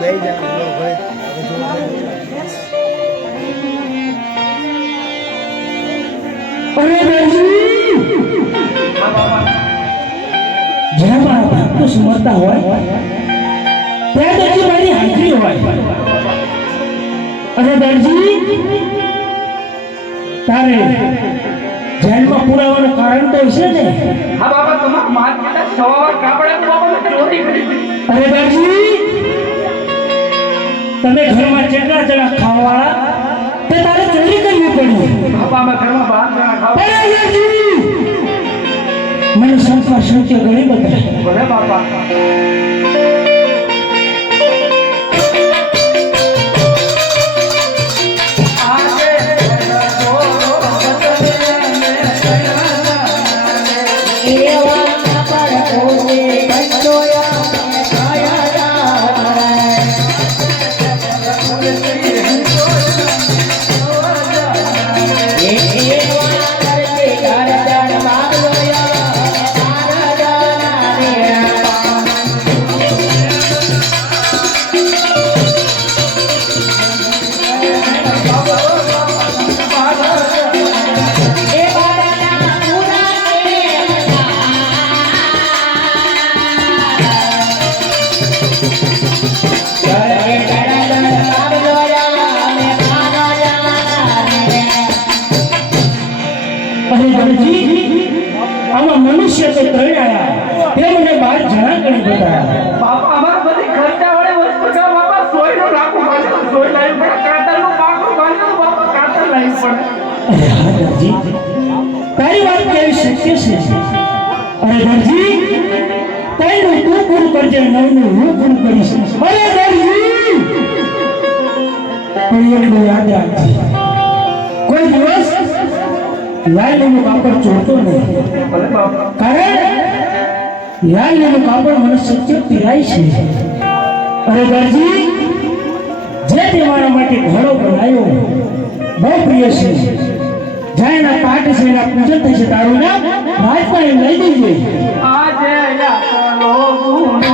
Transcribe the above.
બે જાય અરે બેનજી! જ્યાં મારા ભક્તો સમરતા હોય ત્યાં બેનજી મારી હાજરી હોય. અને બેનજી! તારે જેલમાં પુરાવાનું કારણ તો હશે ને? હા બાબા તમારા માર્કેટે સવાર કાપડે બાબા ચોરી કરી હતી. અરે બેનજી! તમે ઘરમાં કેટલા જણા ખાવાવાળા તે તારે ચોરી કરવી પડી. બાબા અમે ઘરમાં બાર જણા ખાવા. મને સંતમાં સંત્ય ઘણી બધા ભલે બાપા. આમાં મનુષ્ય તો ત્રણ આયા તે મને બાર જણા ગણી બતાવ્યા બાપા, અમારે બધી ખર્ચા વડે વસ્તુ બાપા, સોયનું રાખવું પડે, સોય લાવી કોઈ દિવસ લાલનું કાપડ ચોરતો નહીં કારણ કાપડ મને સત્ય પીરાય છે. અરે દરજી, જે તે મારા માટે ઘોડો બનાવ્યો બહુ પ્રિય છે. જ્યાં એના પાઠ છે, એના પૂજન થશે તારું નામ રાજપાણી લઈ દેજે. આજે યાતનો ગુણ